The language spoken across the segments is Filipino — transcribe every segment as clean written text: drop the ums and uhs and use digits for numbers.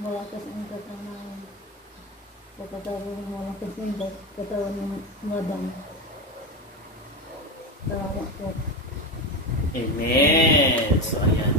Malakas ang katawan. Pagkatapos malakas ang katawan ng madam. Salamat po. Amen. So, ayan.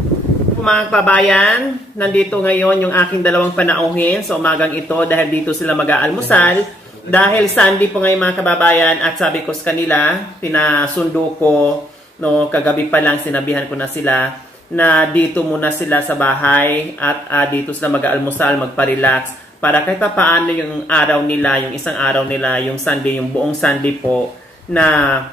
Mga kababayan, nandito ngayon yung aking dalawang panauhin sa umagang ito dahil dito sila mag-aalmusal. Dahil Sunday po ngayon mga kababayan at sabi ko sa kanila, pinasundo ko, no, kagabi pa lang sinabihan ko na sila na dito muna sila sa bahay at dito sila mag-aalmusal, magpa-relax para kahit pa paano yung araw nila, yung isang araw nila, yung Sunday, yung buong Sunday po na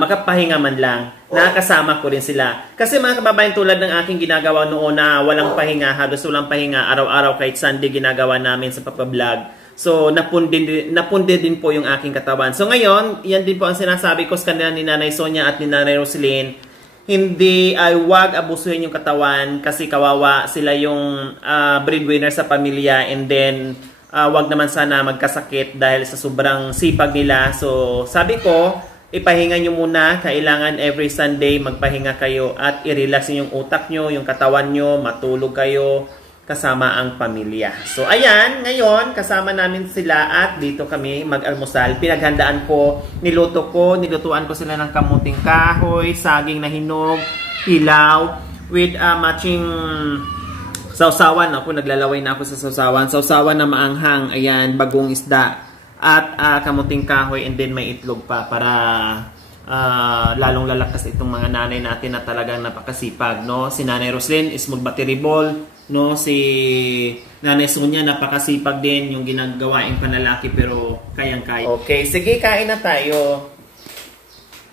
makapahinga man lang. Nakakasama ko rin sila. Kasi mga kababayan, tulad ng aking ginagawa noon na walang pahinga, halos walang pahinga, araw-araw kahit Sunday ginagawa namin sa papablog. So, napundi din po yung aking katawan. So, ngayon, yan din po ang sinasabi ko sa kanila ni Nanay Sonia at ni Nanay Roselyn. Hindi ay wag abusuhin yung katawan kasi kawawa sila yung breadwinner sa pamilya and then wag naman sana magkasakit dahil sa sobrang sipag nila. So, sabi ko, ipahinga nyo muna. Kailangan every Sunday magpahinga kayo at i-relax yung utak nyo, yung katawan nyo, matulog kayo kasama ang pamilya. So, ayan, ngayon, kasama namin sila at dito kami mag-almusal. Pinaghandaan ko, nilutuan ko sila ng kamuting kahoy, saging na hinog, hilaw, with matching sausawan. Ako, naglalaway na ako sa sausawan. Sausawan na maanghang, ayan, bagong isda. At kamuting kahoy and then may itlog pa para lalong lalakas itong mga nanay natin na talagang napakasipag, no? Si Nanay Roselyn is magbateribol, no? Si Nanay Sonia napakasipag din yung ginagawaing panlalaki pero kayang-kaya. Okay, sige, kain na tayo.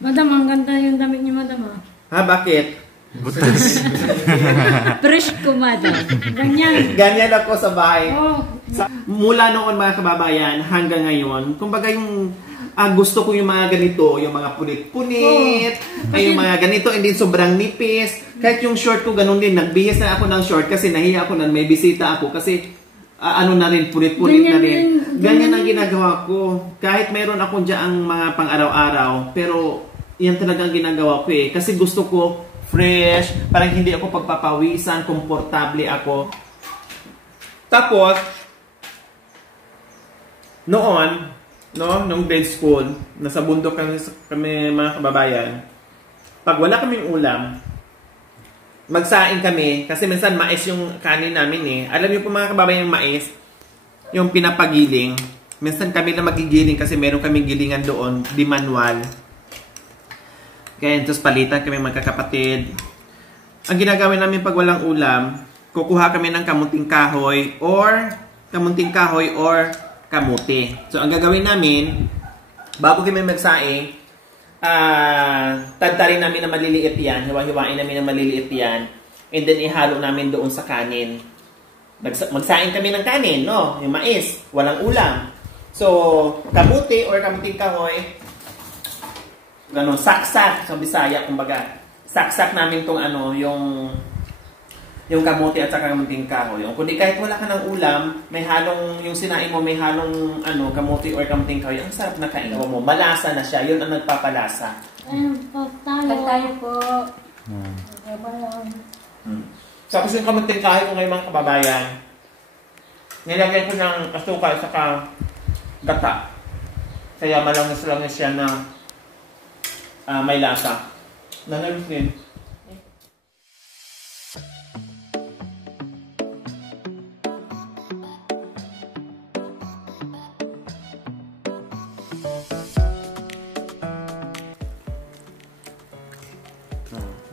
Madam, ang ganda yung damit niyo, madam. Ha, bakit? Butas. Fresh ko, madam. Ganyan. Ganyan ako sa bahay. Oh. Mula noon mga kababayan hanggang ngayon, kumbaga yung gusto ko yung mga ganito, yung mga punit-punit, yung mga ganito, and then sobrang nipis. Kahit yung short ko, ganun din. Nagbihis na ako ng short kasi nahiya ako na may bisita ako kasi ano na rin, punit-punit na rin. Ganyan ang ginagawa ko. Kahit mayroon akong dyan mga pang-araw-araw, pero yan talaga ang ginagawa ko eh. Kasi gusto ko fresh, parang hindi ako pagpapawisan, komportable ako. Tapos, noon, no, nung grade school, nasa bundok kami mga kababayan, pag wala kaming ulam, magsaing kami, kasi minsan mais yung kanin namin eh. Alam niyo po mga kababayan yung mais, yung pinapagiling. Minsan kami na magigiling kasi meron kaming gilingan doon, di manual. Kaya tapos palitan kami magkakapatid. Ang ginagawin namin pag walang ulam, kukuha kami ng kamuting kahoy or kamuti. So, ang gagawin namin, bago kami magsaing, tadtarin namin na maliliit yan, hiwa-hiwain namin na maliliit yan, and then ihalo namin doon sa kanin. Magsaing kami ng kanin, no? Yung mais, walang ulam. So, kamuti or kamuting kahoy, ganun, saksak sa Bisaya, kumbaga. Saksak namin tong ano, yung kamuti at saka kamuting kahoy. Kundi kahit wala ka ng ulam, may halong, yung sinain mo, may halong ano, kamuti or kamuting kahoy, ang sarap na kain mo. Malasa na siya, yun ang nagpapalasa. Ayun po, tayo po. Tapos yung kamuting kahoy ko ngayon mga kababayan, nilagyan ko ng asukal at saka gata. Kaya malangis-langis siya na may lasa. Nanalos din.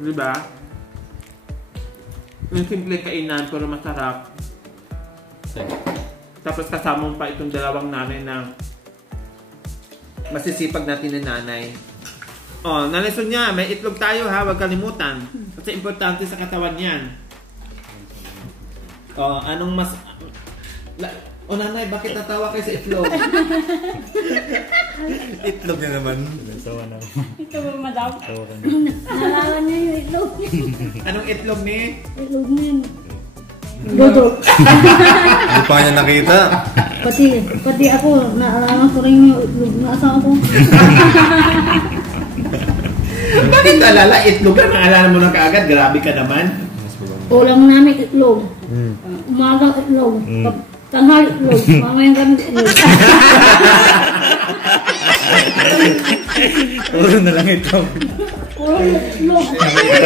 Diba? Yung simple kainan pero masarap. Tapos kasama mo pa itong dalawang nanay na masisipag natin na nanay. Oh, Nanay Sonia, may itlog tayo ha, huwag kalimutan. Kasi importante sa katawan yan. Oh, anong mas... Oh, nanay, bakit natawa kayo sa itlog? Itlog na naman. Sawa na. Ito ba, madam? Nalaman niya yung itlog. Anong itlog ni? Itlog niya. Dodok. Hindi pa niya nakita. Pati ako, naalaman ko rin yung itlog na asawa ko. Bakit alala? Itlog ka, naalala mo na kaagad. Grabe ka naman. Ulam namin itlog. Umagang itlog. Tanghal itlog. Mamayang kami itlog. Puro na lang itlog. Puro itlog.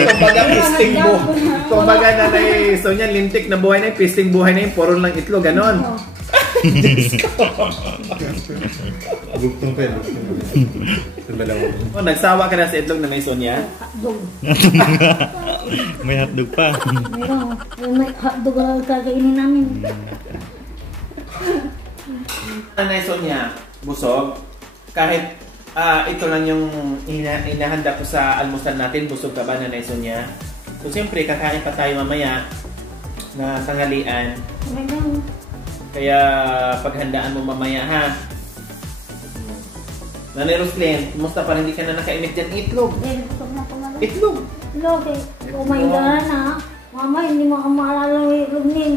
Kumbaga pisting buhay. Kumbaga Nanay Sonia, lintik na buhay na yung pisting buhay na yung puro lang itlog. Ganon. Bugtong pa yun. Oh, nagsawa ka na sa itlog, Nanay Sonia? Hotdog. May hotdog pa. Mayroon. May hotdog na kakainin namin. Nanay Sonia, busog. Kahit ito lang yung inahanda ko sa almusal natin, busog ka ba, Nanay Sonia? So siyempre, kakain pa tayo mamaya na tanghalian. Mayroon. Kaya paghandaan mo mamaya ha. Nanay Roslyn, kumusta pa hindi ka na nakaimit dyan itlog? Busog na pala. Itlog! Itlog eh. Kumain na. Mama, hindi mo ka maalala yung itlog nin.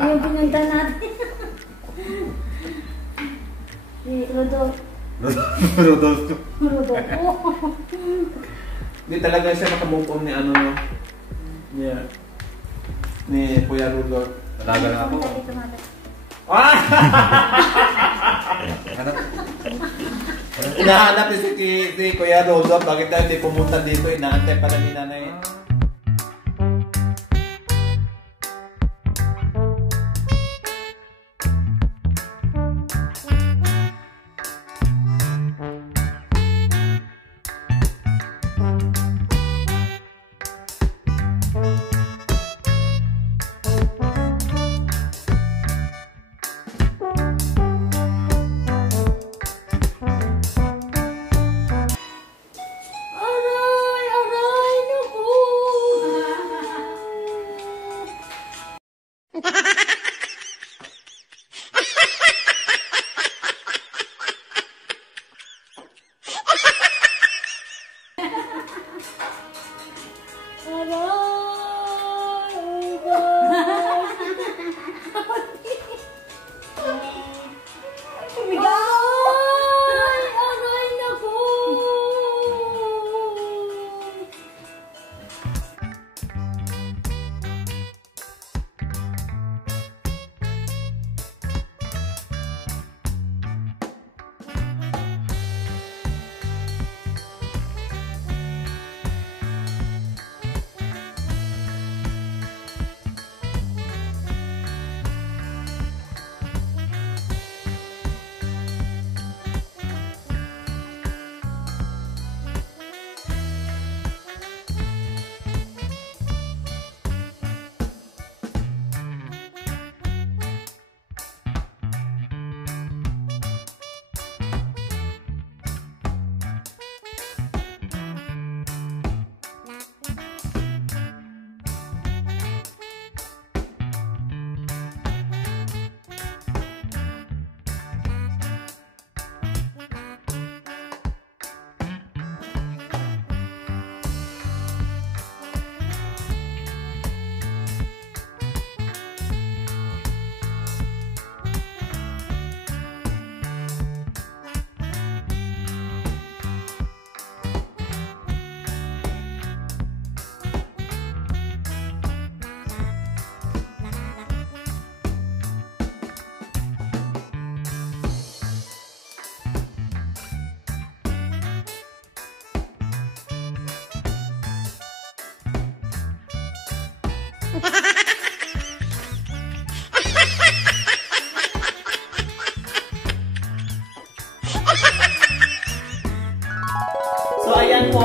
Yung pinunta natin. Si Rodolfo. Rodolfo. Rodolfo. Hindi talaga siya nakamove on ni ano. Yeah. Ni Kuya Rudolph. Talaga lang ako. Ah! Inahanap si Kuya Rodolph. Bakit tayo hindi pumunta dito? Inaantay pala ni nanay. Aray, naku.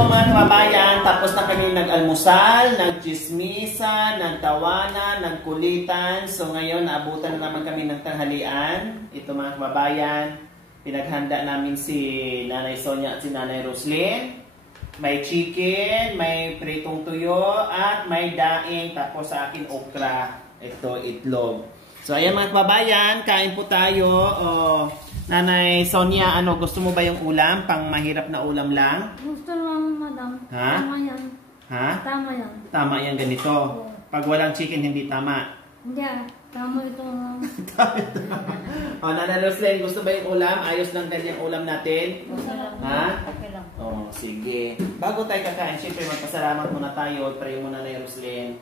mga kababayan, tapos na kami nag-almusal, nagchismisan, nagtawanan, nagkulitan. So ngayon, naabutan na naman kami ng tanghalian. Ito mga kababayan, pinaghanda namin si Nanay Sonia at si Nanay Roslyn. May chicken, may pritong tuyo, at may daing, tapos sa akin okra. Ito, itlog. So ayan mga kababayan, kain po tayo. Nanay Sonia, ano, gusto mo ba yung ulam? Pang mahirap na ulam lang? Gusto lang, madam. Ha? Tama yan. Ha? Tama yan. Tama yan ganito. Pag walang chicken, hindi tama. Hindi, tama ito lang. Nanay Roslyn, gusto ba yung ulam? Ayos lang ganyang ulam natin? Okay lang. Ha? Okay lang. Sige. Bago tayo kakain, syempre magpasalamat muna tayo. Pray muna Nanay Roslyn.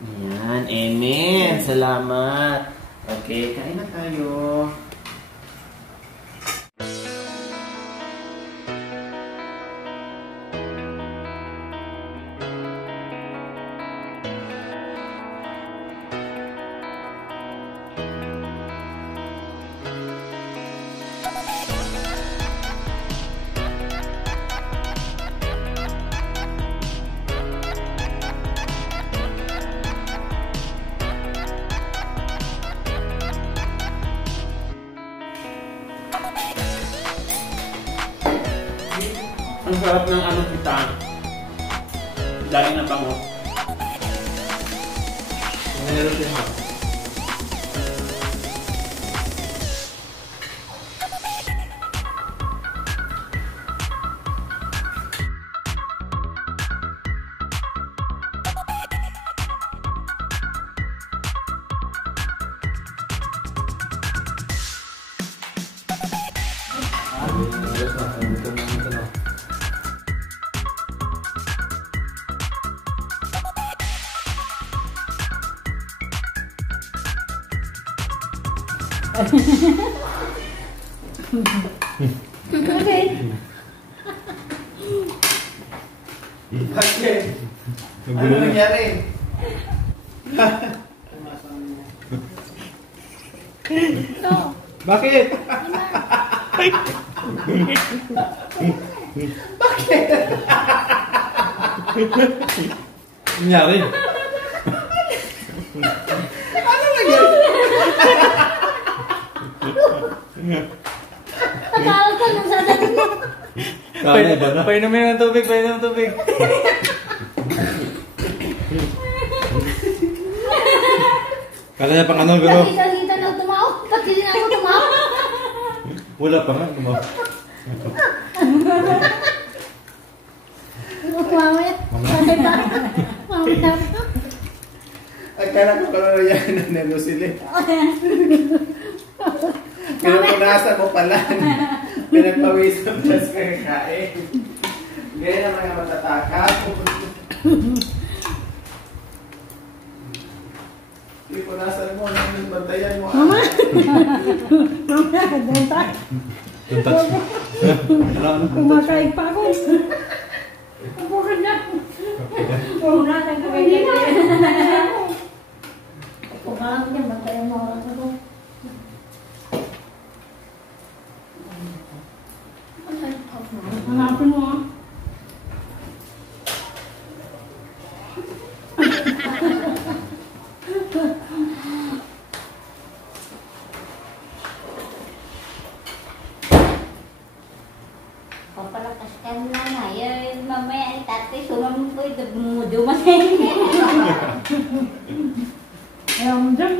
Yan, amen. Salamat. Okay, kain na tayo. Ang sarap ng ano kita. Daing na bango. Meron siya ha. Okay. Bakit? Ano nangyari? Ito. Bakit? Bakit? Nangyari? Ano nangyari? Akala ko nung sasabihin mo. Kaya ba na? Painumin ng tubig, painumin ng tubig. Kala niya pang ano, pero Salita na tumaw. Pati din ako tumaw. wala pa nga. Mamaya. Mamaya. Akala ko kung yan na nervosili. Pinupunasan mo pala. Pinagpawisan mo sa kakain. Ganyan ang mga matatakap. Pinupunasan mo, bantayan mo. Mamaya, don't touch. Don't touch. Kumakain pa ako. Ang bukan na. Oo na, tayo kakain. Kumalang niya, bantayan mo orang ako. Hanapin mo ah. Papalakas ka na ngayon. Mamaya ang tatay sumam po ito. Dumasin. Ayaw mo dyan.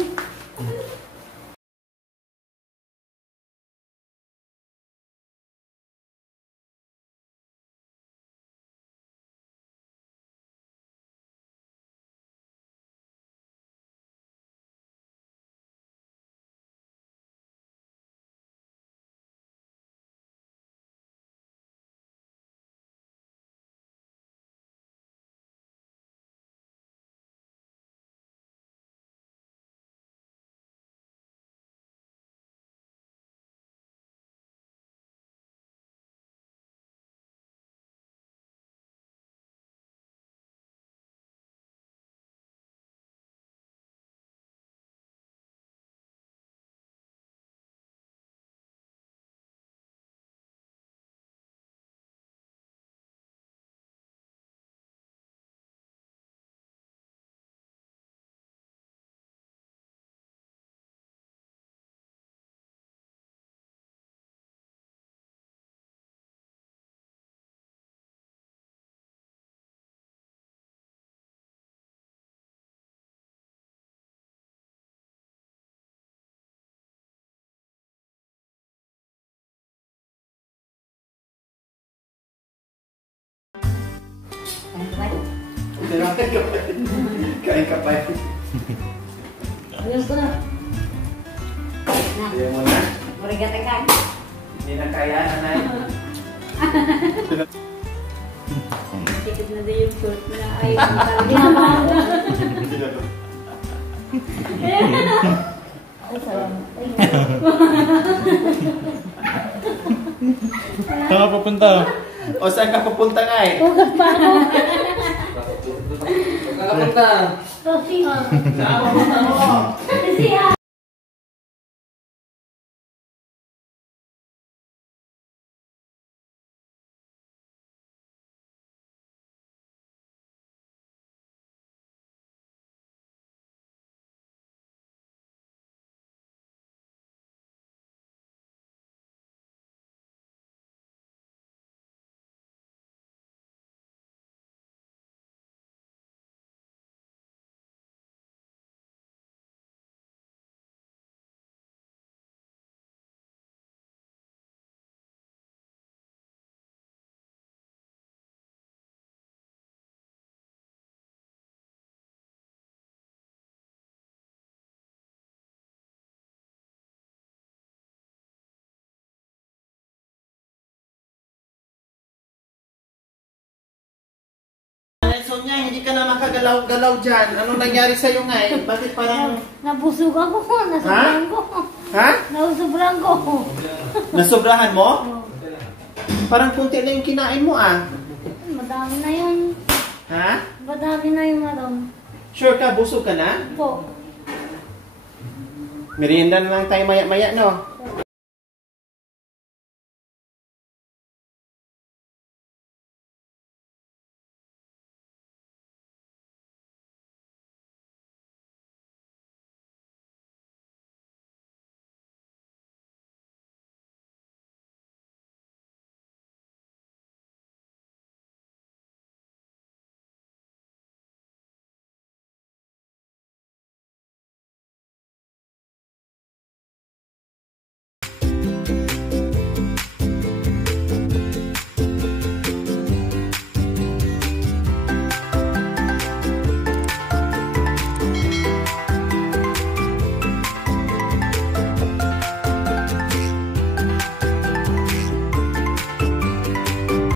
Kain ka pa. Ayun ko na. Na, Ayaw mo na? marigat-agan. Hindi na kaya, nanay. Tikit na din yung short na ay talaga. Ay, salamat. Ay, Saan ka papunta? O saan ka pupunta nga eh? Ugat pa ako. Saan ka pupunta? Kasi, Saan ka pupunta mo? kasi, So nga, hindi ka na makagalaw-galaw dyan. Anong nangyari sa'yo nga eh? Bakit parang... nabusog ako. Nasobrang ko. Ha? Nasobrang ko. Nasobrahan mo? Parang kunti na yung kinain mo ah. Madami na yun. Ha? Madami na yun, madam. Sure ka? Busog ka na? Po. Merienda na lang tayo maya-maya, no?